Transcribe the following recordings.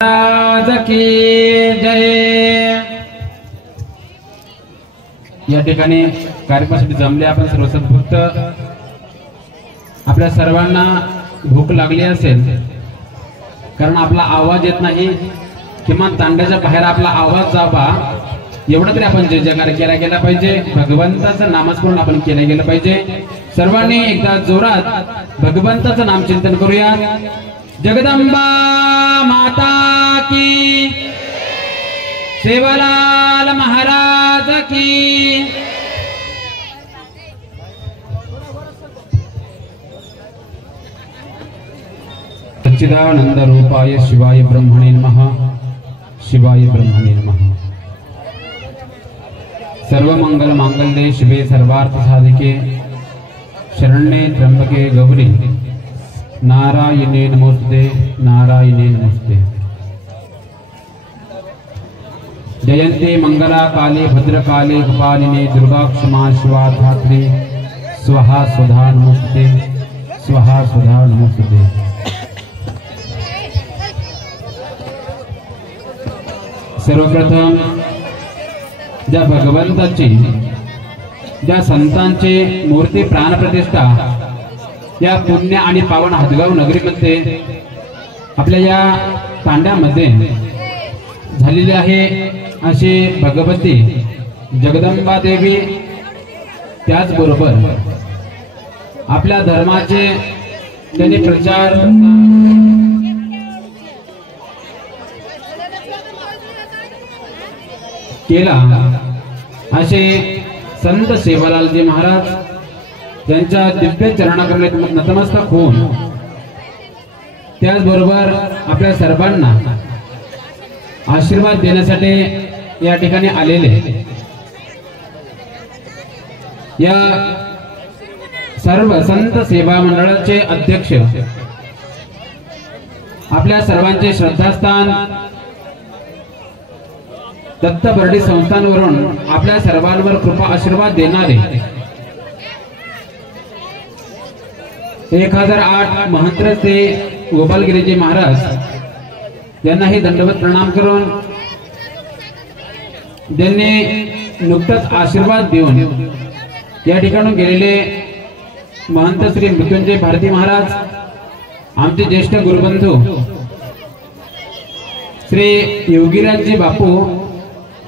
महाराज की जय। या ठिकाणी कार्यक्रमासाठी जमले आपण सर्व सद्भक्त। आपल्या सर्वांना भूक लागली असेल, कारण आपला आवाज येत नाही, किमान तांड्याच्या बाहेर आपला आवाज जावा एवढं तरी आपण जय जयकार केला गेला पाहिजे। भगवंताचं नामस्मरण आपण केलं गेलं पाहिजे। सर्वांनी एकदा जोरात भगवंताचं नाम चिंतन करूया। जगदंबा माता की, सेवालाल महाराज की। सच्चिदानंद रूपाय शिवाय ब्रह्मणे नमः। शिवाय ब्रह्मणे नमः। सर्वमंगल मांगल्ये शिवे सर्वार्थ साधिके, शरण्ये त्र्यंबके गौरी नारायणे नमोस्तुते। नारायणे नमोस्तुते। जयन्ते मंगला काले भद्रकाले कपालिने दुर्गा क्षमा शिवा धात्री स्वाहा सुधा नमोस्तुते। स्वाहा सुधा नमोस्तुते। सर्वप्रथम ज्या भगवंताची, ज्या संतांची मूर्ती प्राणप्रतिष्ठा या पुण्य आणि पावन हदगाव नगरीमध्ये आपल्या या तांड्यामध्ये झालेली आहे, अशी भगवती जगदंबा देवी, त्याचबरोबर आपल्या धर्माचे त्यांनी प्रचार केला, असे संत सेवालालजी महाराज त्यांच्या दिव्य चरणाकडे नतमस्तक होऊन, त्याचबरोबर आपल्या सर्वांना आशीर्वाद देण्यासाठी या ठिकाणी आलेले या सर्व संत सेवा मंडळाचे अध्यक्ष, आपल्या सर्वांचे श्रद्धास्थान दत्त बर्डी संस्थानवरून आपल्या सर्वांवर कृपा आशीर्वाद देणारे 1008 महंत श्री गोपालगिरीजी महाराज यांनाही दंडवत प्रणाम करून त्यांनी नुकताच आशीर्वाद देऊन या ठिकाणून गेलेले महंत श्री मृत्युंजय भारती महाराज, आमचे ज्येष्ठ गुरुबंधू श्री योगीराजजी बापू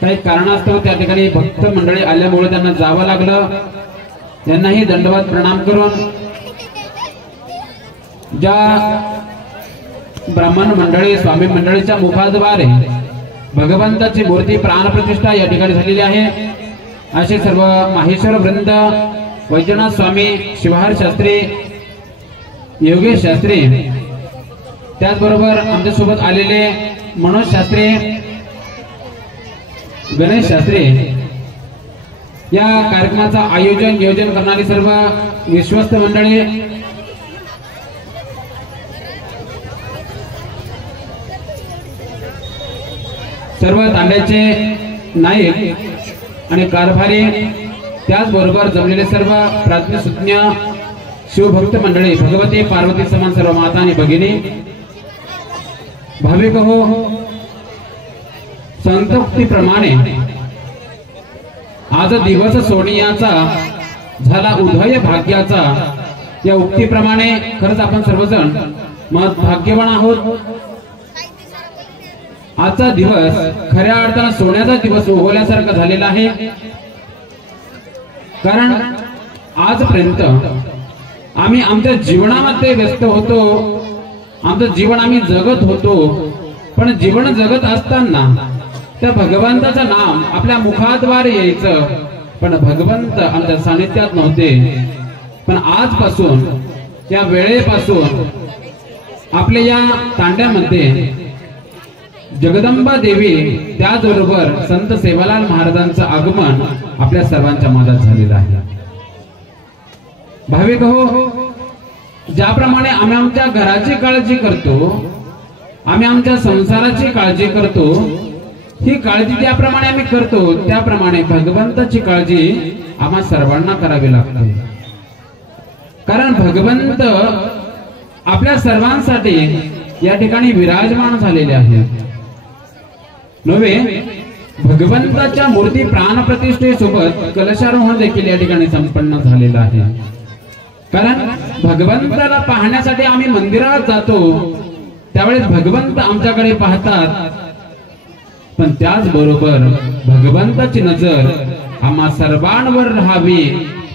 काही कारणास्तव त्या ठिकाणी भक्त मंडळी आल्यामुळे त्यांना जावं लागलं, त्यांनाही दंडवत प्रणाम करून ज्या ब्राह्मण मंडळी स्वामी मंडळीच्या मुखाद्वारे भगवंताची मूर्ती प्राणप्रतिष्ठा या ठिकाणी झालेली आहे, असे सर्व माहेश्वर वृंद, वैजनाथ स्वामी, शिवहार शास्त्री, योगेश शास्त्री, त्याचबरोबर आमच्यासोबत आलेले मनोज शास्त्री, गणेश शास्त्री, या कार्यक्रमाचा आयोजन नियोजन करणारी सर्व विश्वस्त मंडळी, सर्व तांड्याचे नायक आणि कारभारी, त्याचबरोबर जमलेले सर्व प्राज्ञ सुज्ञ शिवभक्त मंडळी, भगवती पार्वती समान सर्व माता आणि भगिनी, भाविक हो, संतोक्तीप्रमाणे आज दिवस सोनियाचा झाला उदय भाग्याचा, या उक्तीप्रमाणे खरंच आपण सर्वजण मत भाग्यवान आहोत। आजचा दिवस खऱ्या अर्थाने सोन्याचा दिवस उगवल्यासारखा झालेला आहे, कारण आजपर्यंत आम्ही आमच्या जीवनामध्ये व्यस्त होतो, आमचं जीवन आम्ही जगत होतो, पण जीवन जगत असताना त्या भगवंताचं नाम आपल्या मुखाद्वारे यायचं, पण भगवंत आमच्या सानिध्यात नव्हते। पण आजपासून, या वेळेपासून आपल्या या तांड्यामध्ये जगदंबा देवी, त्याचबरोबर संत सेवालाल महाराजांचं आगमन आपल्या सर्वांच्या मनात झालेलं आहे। भाविक हो, ज्याप्रमाणे आम्ही आमच्या घराची काळजी करतो, आम्ही आमच्या संसाराची काळजी करतो, ही काळजी ज्याप्रमाणे आम्ही करतो, त्याप्रमाणे भगवंताची काळजी आम्हा सर्वांना करावी लागते, कारण भगवंत आपल्या सर्वांसाठी या ठिकाणी विराजमान झालेले आहेत नव्हे, भगवंताच्या मूर्ती प्राणप्रतिष्ठेसोबत कलशारोहण देखील या ठिकाणी संपन्न झालेलं आहे। कारण भगवंताला पाहण्यासाठी आम्ही मंदिरात जातो, त्यावेळेस भगवंत आमच्याकडे पाहतात, पण त्याचबरोबर भगवंताची नजर आम्हा सर्वांवर राहावी,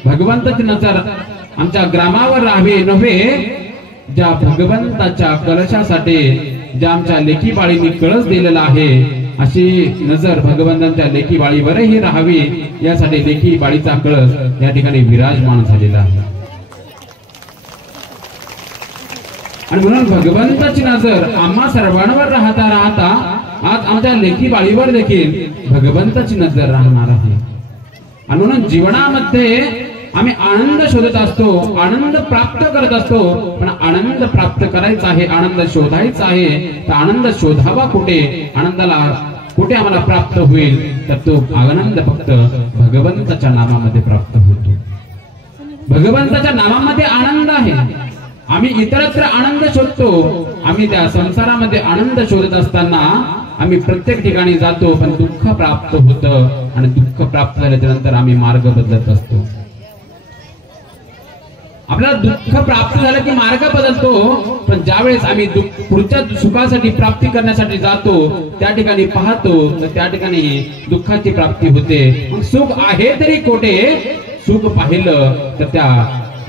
भगवंताची नजर आमच्या ग्रामावर राहावी नव्हे, ज्या भगवंताच्या कलशासाठी ज्या आमच्या लेकी बाळींनी कळस दिलेला आहे अशी नजर भगवंतांच्या लेकी बाळीवरही राहावी, यासाठी लेकी बाळीचा कळस या ठिकाणी विराजमान झालेला आहे। आणि म्हणून भगवंताची नजर आम्हा सर्वांवर राहता राहता आज आमच्या लेकी बाळीवर देखील भगवंताची नजर राहणार आहे। आणि म्हणून जीवनामध्ये आम्ही आनंद शोधत असतो, आनंद प्राप्त करत असतो, पण आनंद प्राप्त करायचा आहे, आनंद शोधायचा आहे, तर आनंद शोधावा कुठे, आनंदाला कुठे आम्हाला प्राप्त होईल, तर तो आनंद फक्त भगवंताच्या नामामध्ये प्राप्त होतो। भगवंताच्या नामामध्ये आनंद आहे। आम्ही इतरत्र आनंद शोधतो, आम्ही त्या संसारामध्ये आनंद शोधत असताना आम्ही प्रत्येक ठिकाणी जातो, पण दुःख प्राप्त होतं, आणि दुःख प्राप्त झाल्याच्या नंतर आम्ही मार्ग बदलत असतो। आपल्याला दुःख प्राप्त झालं की मार्ग बदलतो, पण ज्यावेळेस आम्ही पुढच्या सुखासाठी प्राप्ती करण्यासाठी जातो, त्या ठिकाणी पाहतो तर त्या ठिकाणी दुःखाची प्राप्ती होते। मग सुख आहे तरी कोठे, सुख पाहिलं तर त्या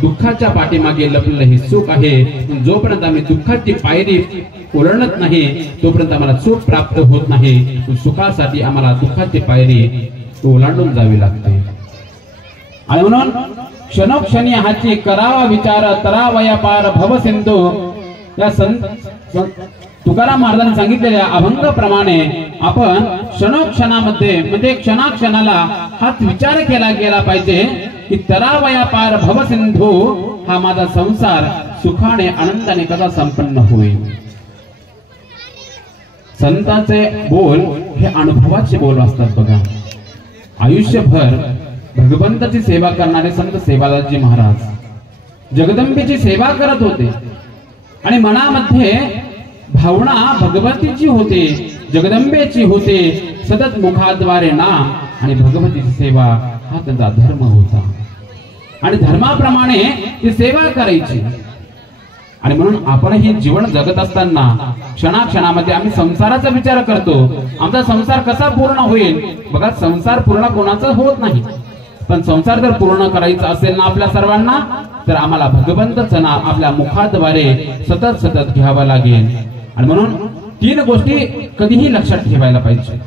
दुःखाच्या पाठीमागे लपलेलं हे सुख आहे। जोपर्यंत आम्ही दुःखाची पायरी ओलांडत नाही तोपर्यंत आम्हाला सुख प्राप्त होत नाही। सुखासाठी आम्हाला दुःखाची पायरी ओलांडून जावी लागते। आणि म्हणून क्षणोक्षणी हाची करावा विचार, तरावया पार भव सिंधू, या तुकाराम महाराजांनी सांगितलेल्या अभंगाप्रमाणे आपण क्षणोक्षणामध्ये म्हणजे क्षणाक्षणाला हाच विचार केला गेला पाहिजे की तरावया पार भव सिंधू, हा माझा संसार सुखाने आनंदाने कसा संपन्न होईल। संतांचे बोल हे अनुभवाचे बोल असतात बघा। आयुष्यभर भगवंताची सेवा करणारे संत सेवादासजी महाराज जगदंबेची सेवा करत होते, आणि मनामध्ये भावना भगवतीची होते, जगदंबेची होते, सतत मुखाद्वारे नाम आणि भगवतीची सेवा हा त्यांचा धर्म होता, आणि धर्माप्रमाणे ती सेवा करायची। आणि म्हणून आपणही जीवन जगत असताना क्षणाक्षणामध्ये आम्ही संसाराचा विचार करतो, आमचा संसार कसा पूर्ण होईल। बघा, संसार पूर्ण कोणाचा होत नाही, पण संसार जर पूर्ण करायचा असेल ना आपल्या सर्वांना, तर आम्हाला भगवंताचं नाम आपल्या मुखाद्वारे सतत सतत घ्यावं लागेल। आणि म्हणून तीन गोष्टी कधीही लक्षात ठेवायला पाहिजे।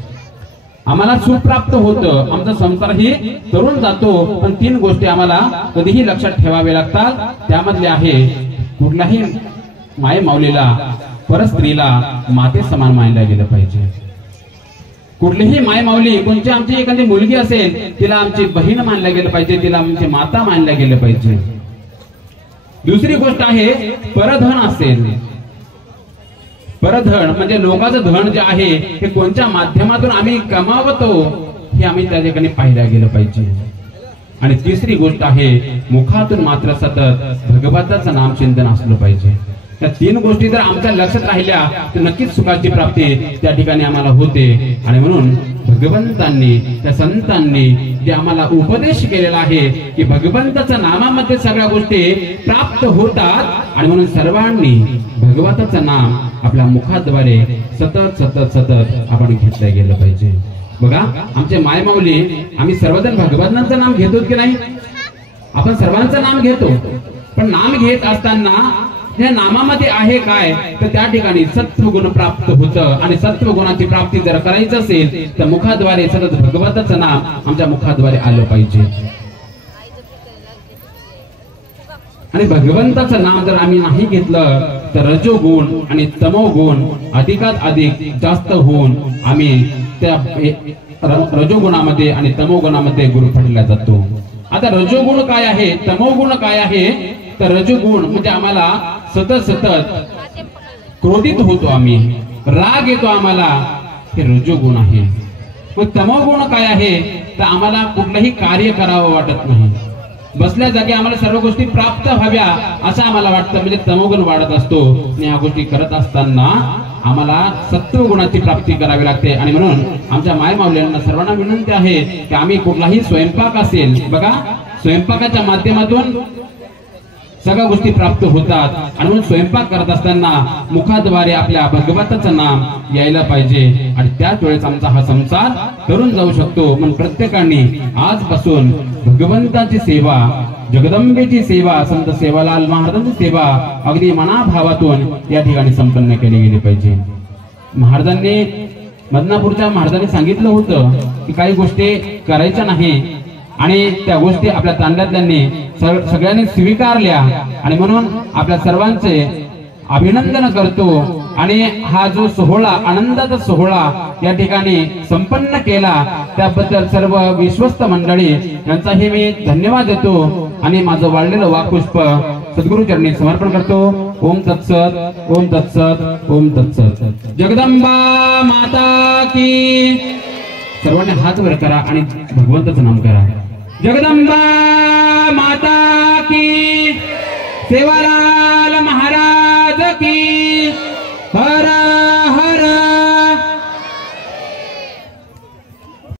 आम्हाला सुख प्राप्त होतं, आमचा संसार ही तरुण जातो, पण तीन गोष्टी आम्हाला कधीही लक्षात ठेवावे लागतात। त्यामधले आहे, कुठल्याही माये माऊलीला परस्त्रीला माते समान मानल्या गेलं पाहिजे। कुठलीही माय माऊली, कोणती आमची एखादी मुलगी असेल तिला आमची बहीण मानल्या गेलं पाहिजे, तिला आमची माता मानल्या गेलं पाहिजे। दुसरी गोष्ट आहे, परधन असेल, परधन म्हणजे लोकांचं धन जे आहे हे कोणत्या माध्यमातून आम्ही कमावतो हे आम्ही त्या ठिकाणी पाहिल्या गेलं पाहिजे। आणि तिसरी गोष्ट आहे, मुखातून मात्र सतत भगवंताचं नामचिंतन असलं पाहिजे। त्या तीन गोष्टी जर आमच्या लक्षात राहिल्या तर नक्कीच सुखाची प्राप्ती त्या ठिकाणी आम्हाला होते। आणि म्हणून भगवंतांनी, त्या संतांनी जे आम्हाला उपदेश केलेला आहे की भगवंताच्या नामामध्ये सगळ्या गोष्टी प्राप्त होतात, आणि म्हणून सर्वांनी भगवंताचं नाम आपल्या मुखाद्वारे सतत सतत सतत आपण घेतलं गेलं पाहिजे। बघा, आमचे माय माऊली आम्ही सर्वजण भगवंताचं नाम घेतो की नाही, आपण सर्वांचं नाम घेतो, पण नाम घेत असताना या नामामध्ये आहे काय, तर त्या ठिकाणी सत्वगुण प्राप्त होतं, आणि सत्वगुणाची प्राप्ती जर करायचं असेल तर मुखाद्वारे सतत भगवंताचं नाम आमच्या मुखाद्वारे आलं पाहिजे। आणि भगवंताचं नाम जर आम्ही नाही घेतलं तर रजोगुण आणि तमोगुण अधिकात अधिक जास्त होऊन आम्ही त्या रजोगुणामध्ये आणि तमोगुणामध्ये गुरफटला जातो। आता रजोगुण काय आहे, तमोगुण काय आहे, तर रजोगुण म्हणजे आम्हाला सतत सतत क्रोधित होतो, आम्ही राग येतो आम्हाला, हे रजोगुण आहे। मग तमोगुण काय आहे, तर आम्हाला कुठलंही कार्य करावं वाटत नाही, बसल्या जागी आम्हाला सर्व गोष्टी प्राप्त व्हाव्या असं आम्हाला वाटतं, म्हणजे तमोगुण वाढत असतो आणि ह्या गोष्टी करत असताना आम्हाला सत्वगुणाची प्राप्ती करावी लागते. आणि म्हणून आमच्या माय माऊल्यांना सर्वांना विनंती आहे की आम्ही कुठलाही स्वयंपाक असेल बघा, स्वयंपाकाच्या माध्यमातून सगळ्या गोष्टी प्राप्त होतात. आणि म्हणून स्वयंपाक करत असताना मुखाद्वारे आपल्या भगवंताचं नाम यायला पाहिजे आणि त्याच वेळेस आमचा हा संसार करून जाऊ शकतो. म्हणून प्रत्येकाने आजपासून भगवंताची सेवा, जगदंबेची सेवा, संत सेवालाल महाराजांची सेवा अगदी मनाभावातून या ठिकाणी संपन्न केली गेली पाहिजे. महाराजांनी मदनापूरच्या महाराजांनी सांगितलं होतं की काही गोष्टी करायच्या नाही आणि त्या गोष्टी आपल्या तांड्यातल्यांनी सगळ्यांनी स्वीकारल्या आणि म्हणून आपल्या सर्वांचे अभिनंदन करतो. आणि हा जो सोहळा, आनंदाचा सोहळा या ठिकाणी संपन्न केला त्याबद्दल सर्व विश्वस्त मंडळी यांचाही मी धन्यवाद देतो आणि माझं वाढलेलं वाकपुष्प सद्गुरुचरणी समर्पण करतो. ओम तत्सत, ओम तत्सत, ओम तत्सत. जगदंबा माता की. सर्वांनी हात वर करा आणि भगवंताचं नाम करा. जगदंबा माता की. सेवालाल महाराज की. हर